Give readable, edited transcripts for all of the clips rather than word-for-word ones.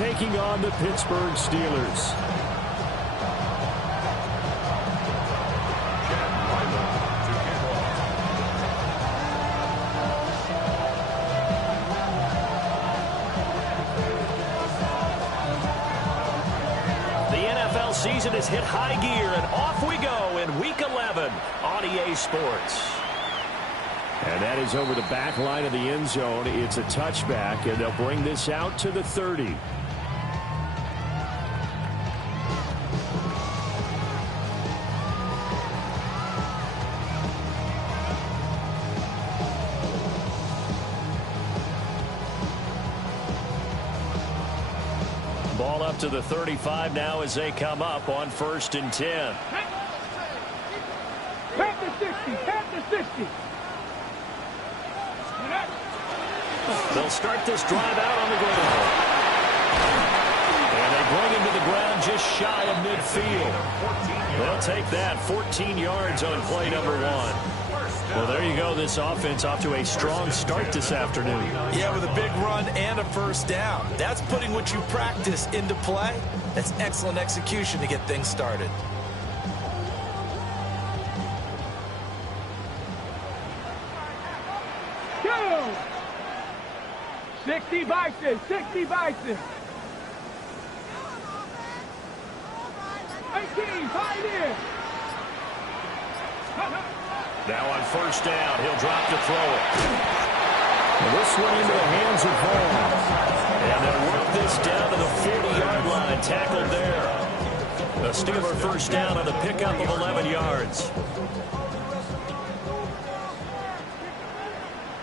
taking on the Pittsburgh Steelers. Season has hit high gear, and off we go in Week 11 on EA Sports. And that is over the back line of the end zone. It's a touchback, and they'll bring this out to the 30. Ball up to the 35 now as they come up on 1st and 10. Tap the 60, tap the 60. They'll start this drive out on the ground. And they bring him to the ground just shy of midfield. They'll take that. 14 yards on play number 1. Well, there you go. This offense off to a strong start this afternoon. Yeah, with a big run and a first down. That's putting what you practice into play. That's excellent execution to get things started. Go! 60 Bison, 60 Bison. 18, fight in. Now on 1st down, he'll drop to throw it. Well, this one into the hands of Vaughn. And they'll work this down to the 40-yard line. Tackled there. A Steeler first down on a pickup of 11 yards.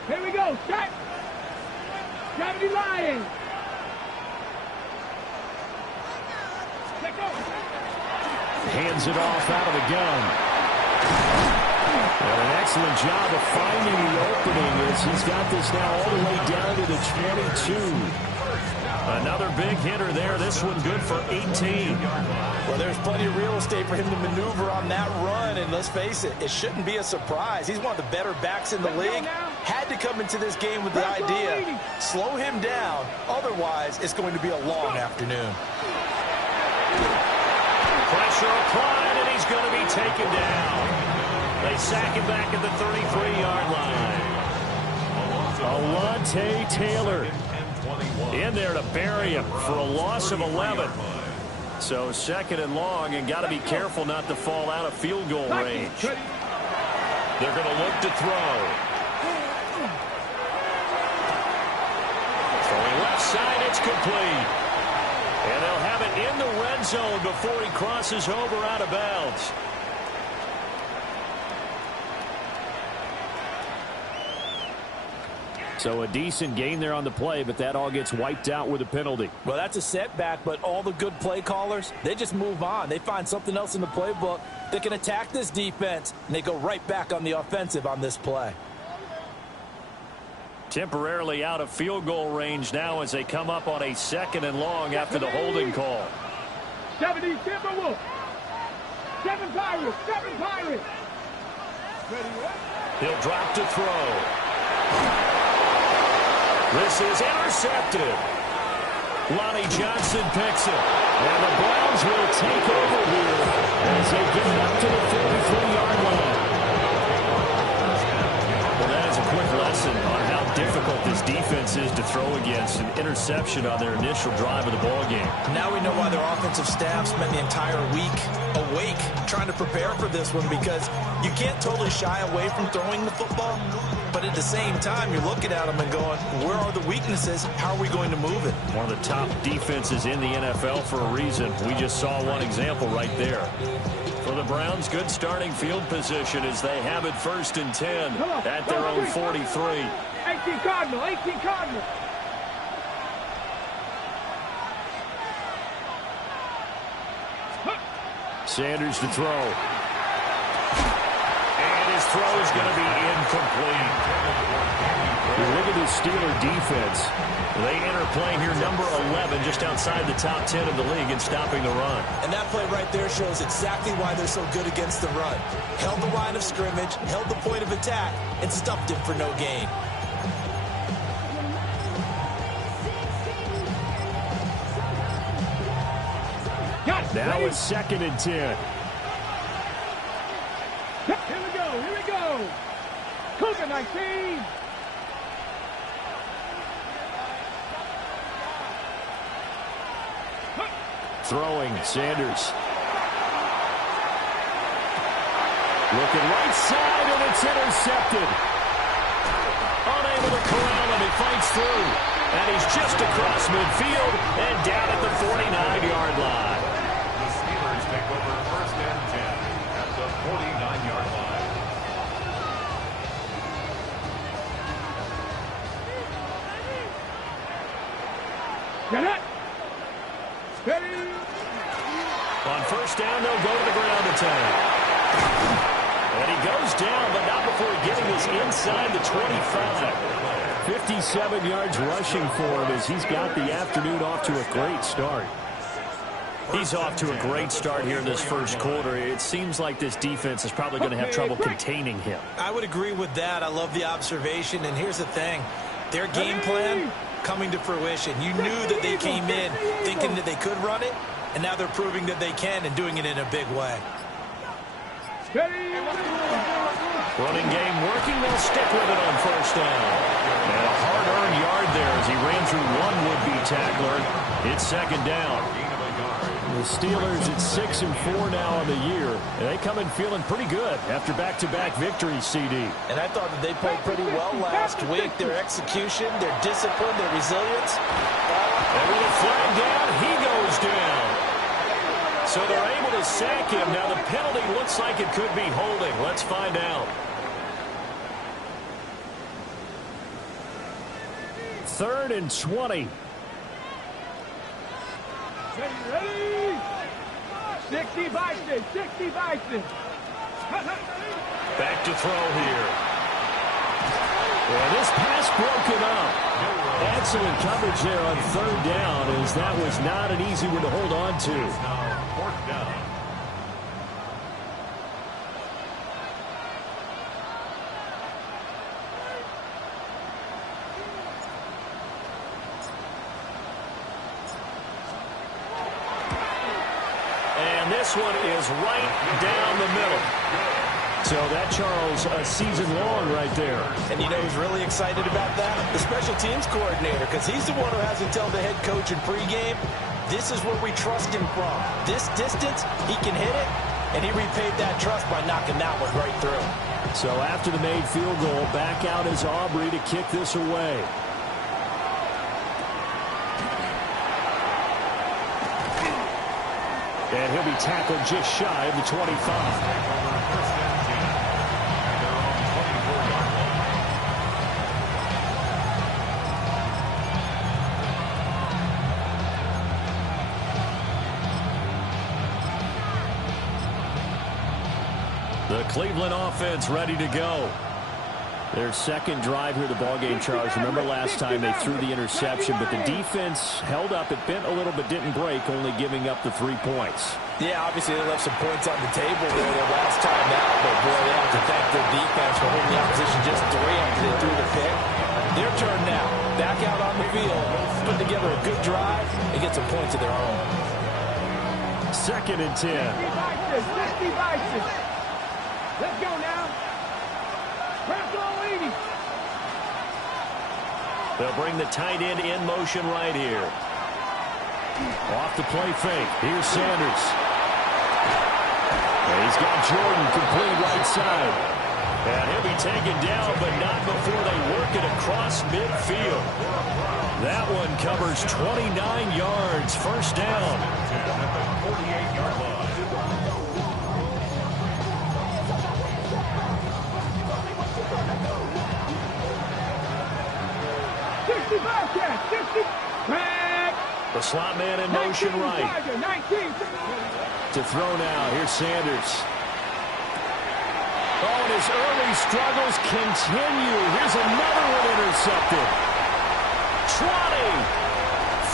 Here we go. Strike. 70 Lions. Hands it off out of the gun. And an excellent job of finding the opening as he's got this now all the way down to the 22. Another big hitter there. This one good for 18. Well, there's plenty of real estate for him to maneuver on that run. And let's face it, it shouldn't be a surprise. He's one of the better backs in the league. Had to come into this game with the idea, slow him down. Otherwise, it's going to be a long afternoon. Pressure applied, and he's going to be taken down. They sack him back at the 33-yard line. Wk10 Taylor in there to bury him for a loss of 11. So 2nd and long, and got to be careful not to fall out of field goal range. They're going to look to throw. Throwing left side, it's complete. And they'll have it in the red zone before he crosses over out of bounds. So a decent gain there on the play, but that all gets wiped out with a penalty. Well, that's a setback, but all the good play callers, they just move on. They find something else in the playbook that can attack this defense, and they go right back on the offensive on this play. Temporarily out of field goal range now as they come up on a 2nd and long after the holding call. 70 Timberwolves. 7 Pirates. 7 Pirates. He'll drop to throw. This is intercepted. Lonnie Johnson picks it. And the Browns will take over here as they get it up to the 43-yard line. Well, that is a quick lesson on how difficult this defense is to throw against. An interception on their initial drive of the ballgame. Now we know why their offensive staff spent the entire week awake trying to prepare for this one, because you can't totally shy away from throwing the football, but at the same time you're looking at them and going, where are the weaknesses? How are we going to move it? One of the top defenses in the NFL for a reason. We just saw one example right there. For the Browns, good starting field position as they have it 1st and 10 at their own 43. 18 Cardinal, 18 Cardinal. Sanders to throw. And his throw is going to be incomplete. Look at this Steeler defense. They enter play here, number 11, just outside the top 10 of the league in stopping the run. And that play right there shows exactly why they're so good against the run. Held the line of scrimmage, held the point of attack, and stuffed him for no gain. Now it's 2nd and 10. Here we go. Here we go. Cougar 19. Throwing, Sanders. Looking right side, and it's intercepted. Unable to corral him, he fights through. And he's just across midfield and down at the 49-yard line. The Steelers take over 1st and 10 at the 49-yard line. Get it. Steady. On 1st down, they'll go to the ground attack. And he goes down, but not before getting this inside the 25. 57 yards rushing for him as he's got the afternoon off to a great start. He's off to a great start here in this first quarter. It seems like this defense is probably going to have trouble containing him. I would agree with that. I love the observation. And here's the thing. Their game plan coming to fruition. You knew that they came in thinking that they could run it, and now they're proving that they can and doing it in a big way. Running game working. They'll stick with it on 1st down. And a hard-earned yard there as he ran through one would-be tackler. It's 2nd down. The Steelers at 6-4 now on the year. And they come in feeling pretty good after back-to-back victories, CD. And I thought that they played pretty well last week. Their execution, their discipline, their resilience. And with a flag down, he goes down. So they're able to sack him. Now the penalty looks like it could be holding. Let's find out. 3rd and 20. Ready? 60 Bison. 60 Bison. Back to throw here. And this pass broken up. Excellent coverage there on 3rd down, as that was not an easy one to hold on to. Now 4th down. And this one is right down the middle. So that, Charles, a season long right there. And you know who's really excited about that? The special teams coordinator, because he's the one who has to tell the head coach in pregame, this is where we trust him from. This distance, he can hit it, and he repaid that trust by knocking that one right through. So after the made field goal, back out is Aubrey to kick this away. And he'll be tackled just shy of the 25. The Cleveland offense ready to go. Their 2nd drive here of the ballgame, Charles. Remember last time they threw the interception, but the defense held up. It bent a little but didn't break, only giving up the 3 points. Yeah, obviously they left some points on the table there their last time out, but boy, they have to thank their defense for holding the opposition just 3 after they threw the pick. Their turn now. Back out on the field, put together a good drive, and get some points of their own. 2nd and 10. 60 Bison. Let's go now. Press all 80. They'll bring the tight end in motion right here. Off the play fake. Here's Sanders. And he's got Jordan complete right side. And he'll be taken down, but not before they work it across midfield. That one covers 29 yards. 1st down. At the 48-yard line. The slot man in motion right. To throw now. Here's Sanders. Oh, and his early struggles continue. Here's another one intercepted. 20.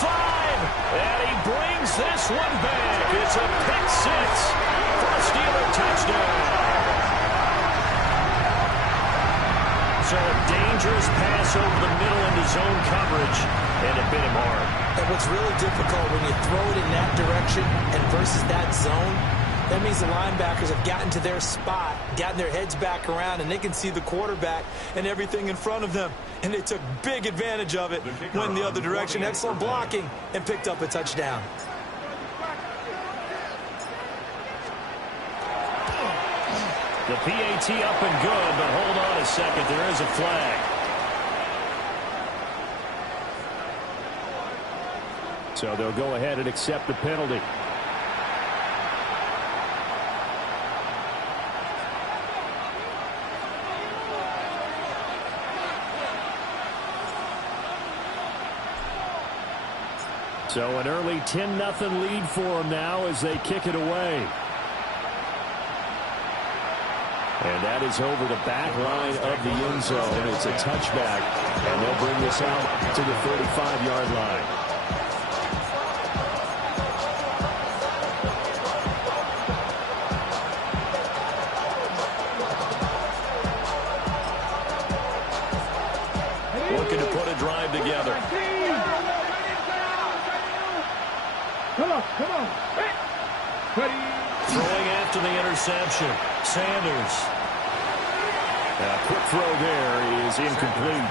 5. And he brings this one back. It's a pick 6 for a Steeler touchdown. So a dangerous pass over the middle into zone coverage, and it bit him hard. And what's really difficult when you throw it in that direction and versus that zone, that means the linebackers have gotten to their spot, gotten their heads back around, and they can see the quarterback and everything in front of them. And they took big advantage of it, went the other direction, excellent blocking, and picked up a touchdown. The PAT up and good, but hold on a second. There is a flag. So they'll go ahead and accept the penalty. So an early 10-0 lead for them now as they kick it away. And that is over the back line of the end zone. It's a touchback, and they'll bring this out to the 35-yard line. Looking to put a drive together. Come on. Throwing after the interception. Sanders. A quick throw there is incomplete.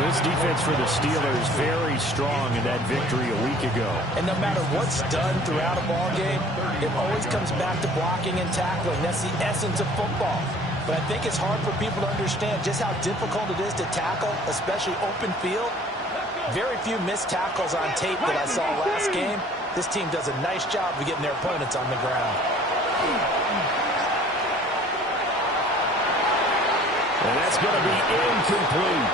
This defense for the Steelers very strong in that victory a week ago. And no matter what's done throughout a ball game, it always comes back to blocking and tackling. That's the essence of football. But I think it's hard for people to understand just how difficult it is to tackle, especially open field. Very few missed tackles on tape that I saw last game. This team does a nice job of getting their opponents on the ground. And that's going to be incomplete.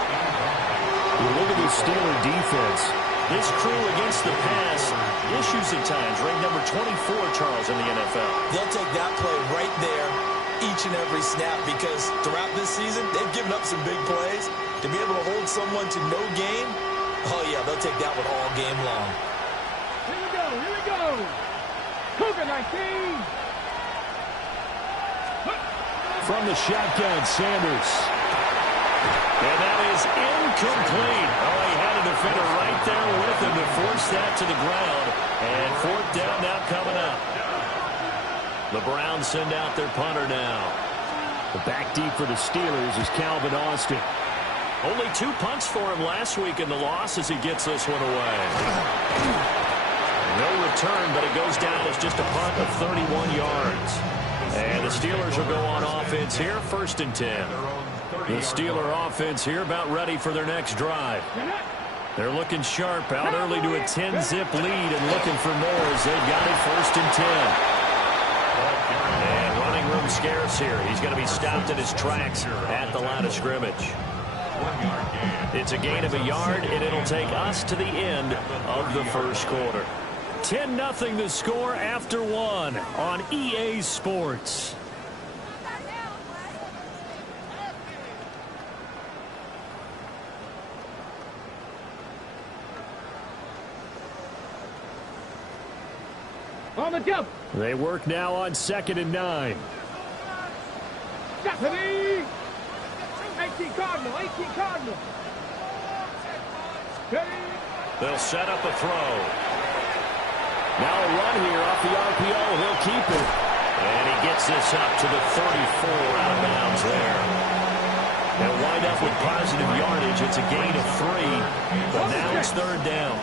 You look at the Steeler defense. This crew against the pass, issues at times, ranked number 24, Charles, in the NFL. They'll take that play right there each and every snap because throughout this season, they've given up some big plays. To be able to hold someone to no gain, oh, yeah, they'll take that one all game long. Here we go. Cougar 19. From the shotgun, Sanders. And that is incomplete. Oh, he had a defender right there with him to force that to the ground. And fourth down now coming up. The Browns send out their punter now. The back deep for the Steelers is Calvin Austin. Only 2 punts for him last week in the loss as he gets this one away. No return, but it goes down as just a punt of 31 yards. And the Steelers will go on offense here, 1st and 10. The Steeler offense here about ready for their next drive. They're looking sharp, out early to a 10-zip lead and looking for more as they've got it 1st and 10. And running room scarce here. He's going to be stopped in his tracks at the line of scrimmage. It's a gain of a yard, and it'll take us to the end of the first quarter. 10-0 the score after 1 on EA Sports. On the jump. They work now on 2nd and 9. Stephanie. 18 Cardinal. They'll set up a throw. Now a run here off the RPO. He'll keep it. And he gets this up to the 34 out of bounds there. They'll wind up with positive yardage. It's a gain of 3. But now it's 3rd down.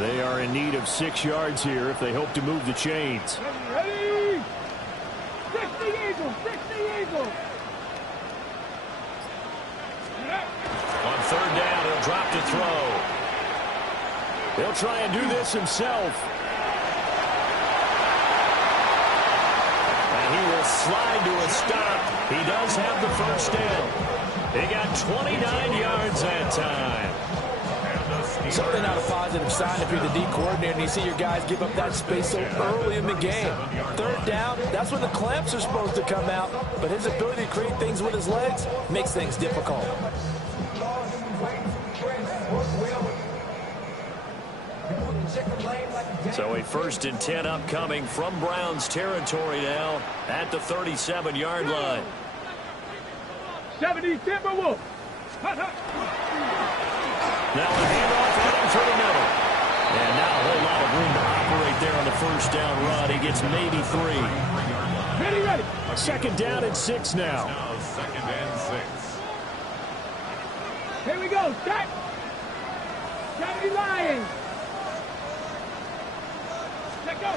They are in need of 6 yards here if they hope to move the chains. Ready. 60 Eagles. On 3rd down, he'll drop to throw. He'll try and do this himself. And he will slide to a stop. He does have the 1st down. He got 29 yards that time. Certainly not a positive sign if you're the D coordinator and you see your guys give up that space so early in the game. 3rd down, that's when the clamps are supposed to come out. But his ability to create things with his legs makes things difficult. So a 1st and 10 upcoming from Browns territory now at the 37-yard line. 70 Timberwolves. Now a handoff heading for the middle. And not a whole lot of room to operate there on the first down run. He gets maybe 3. Ready. Second down and 6 now. Now second and 6. Here we go. Set. 70 Lions. Let go.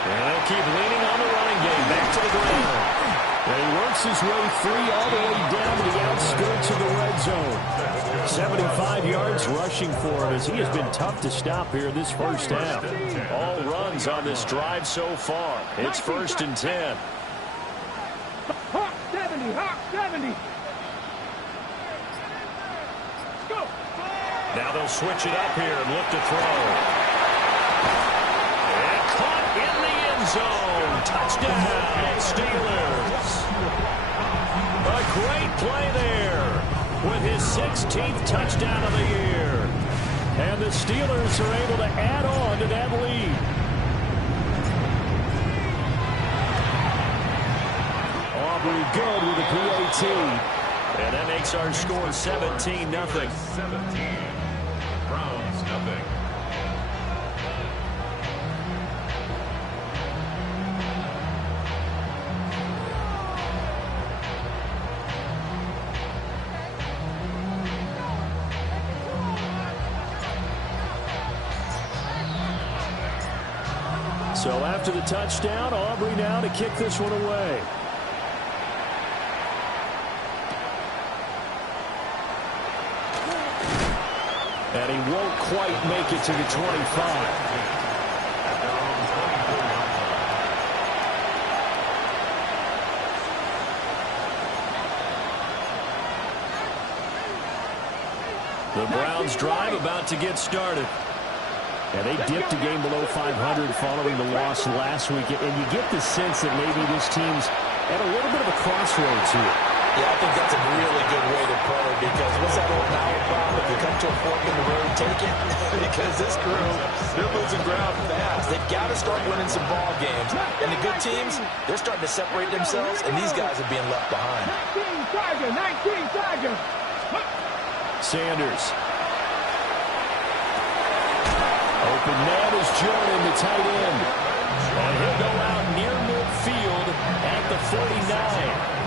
And they'll keep leaning on the running game. Back to the ground. And he works his way free all the way down to the outskirts of the red zone. 75 yards rushing for him as he has been tough to stop here this first half. All runs on this drive so far. It's 1st and 10. Hawk 70. Hawk 70. Go. Now they'll switch it up here and look to throw. And caught in the end zone. Touchdown, Steelers. A great play there with his 16th touchdown of the year. And the Steelers are able to add on to that lead. Aubrey good with a PAT. And that makes our score 17-0. 17. Browns nothing. So after the touchdown, Aubrey now to kick this one away. And he won't quite make it to the 25. The Browns drive about to get started. And they dipped a game below 500 following the loss last week. And you get the sense that maybe this team's at a little bit of a crossroads here. Yeah, I think that's a really good way to put it, because what's that old Now problem? If you come to a fork in the road, take it. Because this crew, they're losing ground fast. They've got to start winning some ball games. And the good teams, they're starting to separate themselves, and these guys are being left behind. 19 Tiger. 19 Tiger. Sanders. Open man is Jordan, the tight end. And he'll go out near midfield at the 49.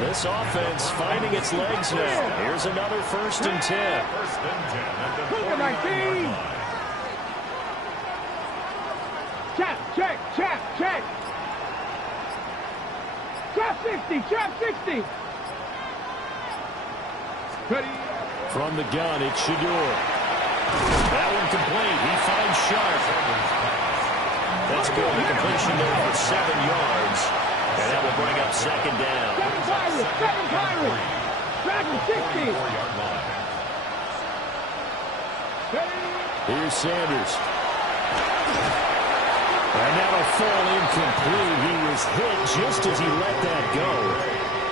This offense finding its legs now. Here's another 1st and 10. 1st and 10 at the Cougar 19. Check. Trap 60. Trap 60. Ready. From the gun, it's Shador. That one complete. He finds Sharp. That's good. The completion there for 7 yards. And that will bring up 2nd down. 7 Pirates. Dragon 60. 4-yard line. Here's Sanders. And that'll fall incomplete. He was hit just as he let that go.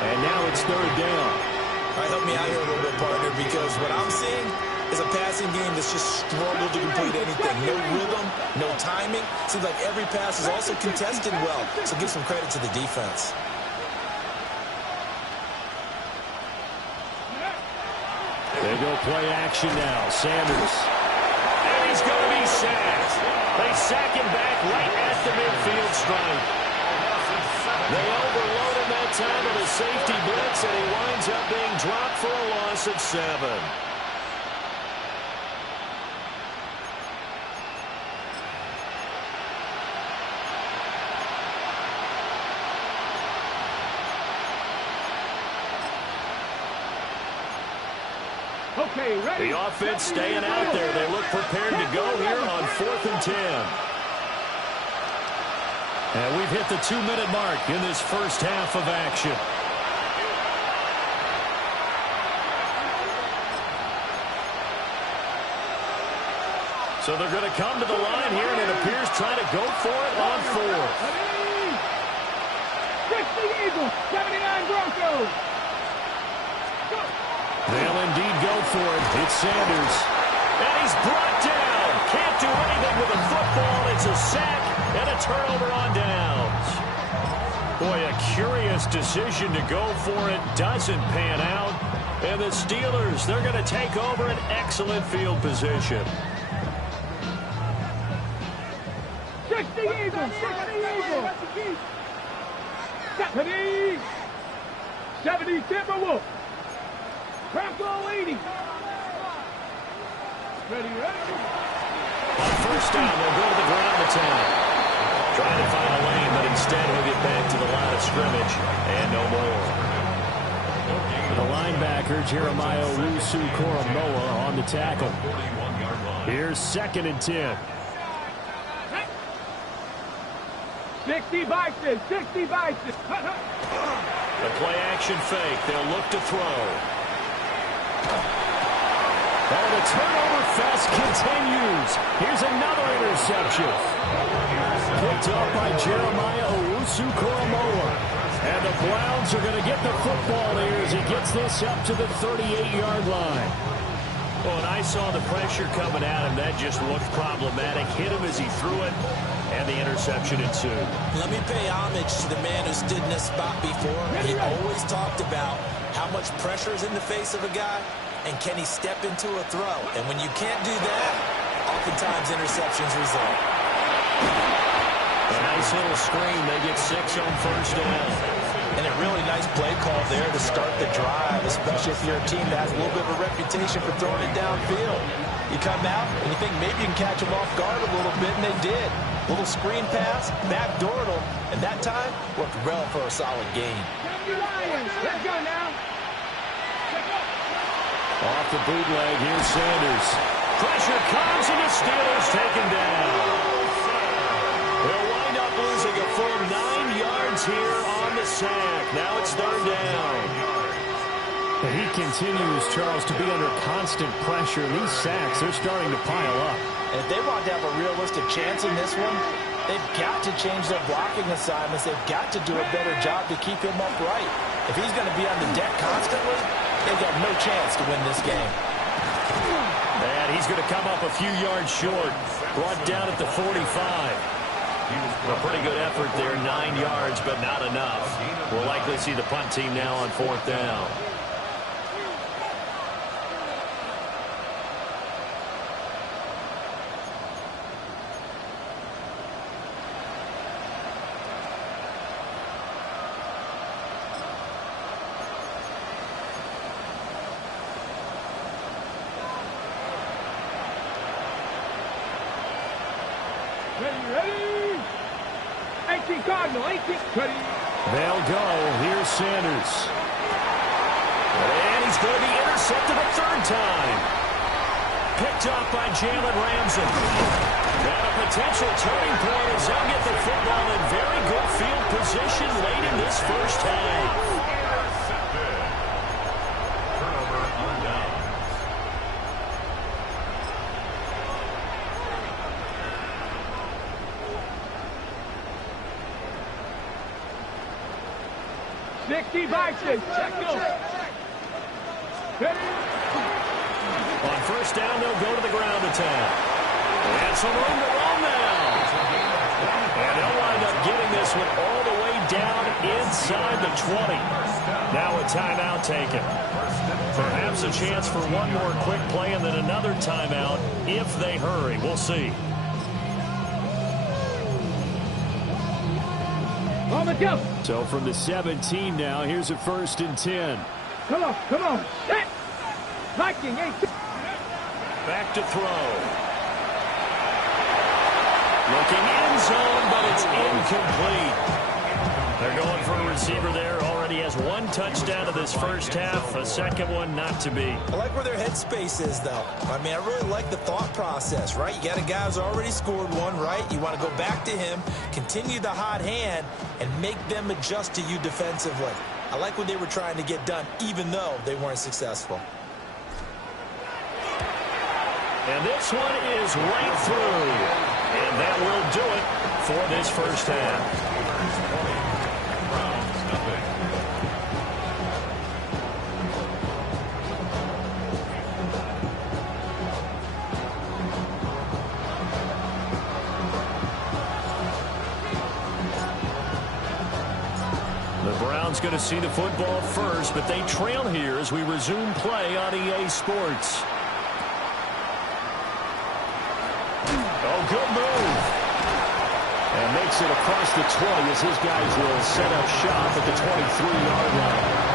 And now it's 3rd down. All right, help me out here a little bit, partner, because what I'm seeing is a passing game that's just struggled to complete anything. No rhythm, no timing. Seems like every pass is also contested well, so give some credit to the defense. They go play action now. Sanders. And he's going to be sacked. They sack him back right at the midfield stripe. They overload him that time with a safety blitz, and he winds up being dropped for a loss of 7. Okay, ready. The offense staying out there. They look prepared to go here on 4th and 10. And we've hit the 2-minute mark in this first half of action. So they're going to come to the line here, and it appears trying to go for it on 4th. 60 Eagles, 79 Broncos. They'll indeed go for it. It's Sanders. And he's brought down. Can't do anything with the football. It's a sack and a turnover on downs. Boy, a curious decision to go for it. Doesn't pan out. And the Steelers, they're going to take over an excellent field position. 60 Eagles, 60 Eagles. 70 Timberwolves. Crackle 80. Ready. On first down, they'll go to the ground attack. Trying to find a lane, but instead he'll get back to the line of scrimmage. And no more. The linebacker, Jeremiah Owusu-Koramoah, on the tackle. Here's 2nd and 10. 60 Bison, 60 Bison. The play-action fake. They'll look to throw. And the turnover fest continues. Here's another interception. Picked up by Jeremiah Owusu-Koramoah. And the Browns are going to get the football here as he gets this up to the 38-yard line. Well, and I saw the pressure coming at him. That just looked problematic. Hit him as he threw it, and the interception ensued. Let me pay homage to the man who stood in this spot before. He always talked about how much pressure is in the face of a guy, and can he step into a throw. And when you can't do that, oftentimes interceptions result. A nice little screen. They get 6 on first down. And a really nice play call there to start the drive, especially if you're a team that has a little bit of a reputation for throwing it downfield. You come out and you think maybe you can catch them off guard a little bit, and they did. Little screen pass, backdoored them, and that time worked well for a solid gain. Let's go now. Off the bootleg, here's Sanders. Pressure comes, and the Steelers take him down. They'll wind up losing a full 9 yards here on the sack. Now it's 3rd down. He continues, Charles, to be under constant pressure. And these sacks, they're starting to pile up. And if they want to have a realistic chance in this one, they've got to change their blocking assignments. They've got to do a better job to keep him upright. If he's going to be on the deck constantly, they've got no chance to win this game. And he's going to come up a few yards short. Brought down at the 45. A pretty good effort there, 9 yards, but not enough. We'll likely see the punt team now on 4th down. Ready. 18 Cardinal, 18. Ready. They'll go. Here's Sanders. And he's going to be intercepted a 3rd time. Picked up by Jalen Ramsey. And a potential turning point as they'll get the football in very good field position late in this first half. Turnover on down. Bison, check go. Ready. On first down, they'll go to the ground attack. And some room to run now. And they'll wind up getting this one all the way down inside the 20. Now a timeout taken. Perhaps a chance for one more quick play and then another timeout if they hurry. We'll see. On the jump. So from the 17 now, here's a 1st and 10. Come on. Set. Viking, 18. Back to throw. Looking end zone, but it's incomplete. They're going for a receiver there. Already has 1 touchdown of this first half. A second one not to be. I like where their headspace is, though. I mean, I really like the thought process, right? You got a guy who's already scored one, right? You want to go back to him, continue the hot hand, and make them adjust to you defensively. I like what they were trying to get done, even though they weren't successful. And this one is right through. And that will do it for this first half. Brown's going to see the football first, but they trail here as we resume play on EA Sports. Oh, good move. And makes it across the 20 as his guys will set up shop at the 23-yard line.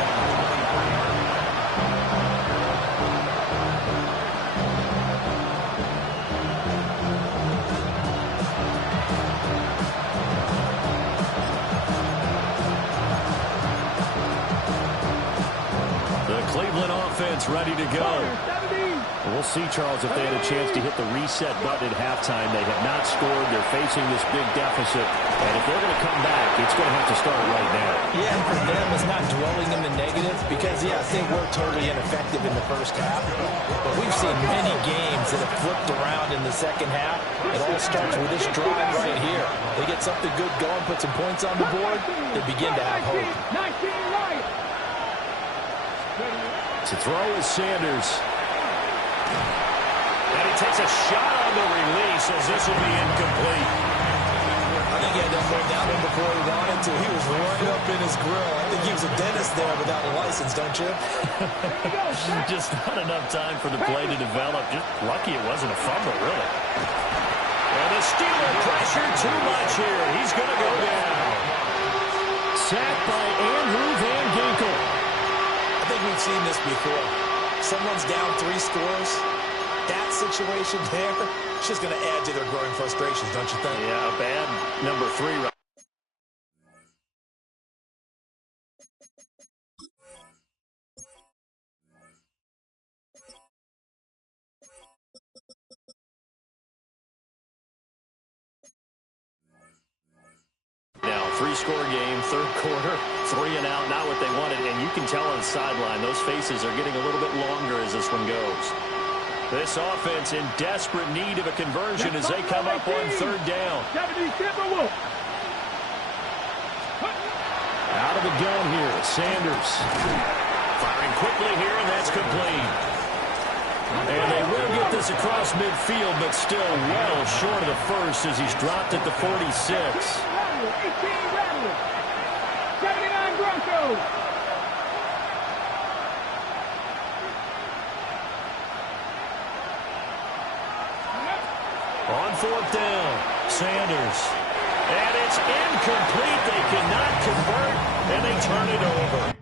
Cleveland offense ready to go. We'll see, Charles, if they had a chance to hit the reset button at halftime. They have not scored. They're facing this big deficit. And if they're going to come back, it's going to have to start right now. Yeah, and for them, it's not dwelling in the negative because, yes, they were totally ineffective in the first half. But we've seen many games that have flipped around in the second half. It all starts with this drive right here. They get something good going, put some points on the board, they begin to have hope. To throw is Sanders. And he takes a shot on the release as this will be incomplete. I think he had that ball down him before he wanted to. He was right up in his grill. I think he was a dentist there without a license, don't you? Just not enough time for the play to develop. Just lucky it wasn't a fumble, really. And the Steeler pressure too much here. He's going to go down. Sacked by Andrew Van Ginkel. I think we've seen this before. Someone's down 3 scores. That situation there, it's just going to add to their growing frustrations, don't you think? Yeah, a bad number 3 right. Now, 3-score game, third quarter, 3 and out, not what they wanted. And you can tell on the sideline, those faces are getting a little bit longer as this one goes. This offense in desperate need of a conversion as they come up on third down. Out of the gun here, Sanders. Firing quickly here, and that's complete. And they will get this across midfield, but still well short of the first as he's dropped at the 46. 79 Broncos. On fourth down, Sanders. And it's incomplete. They cannot convert, and they turn it over.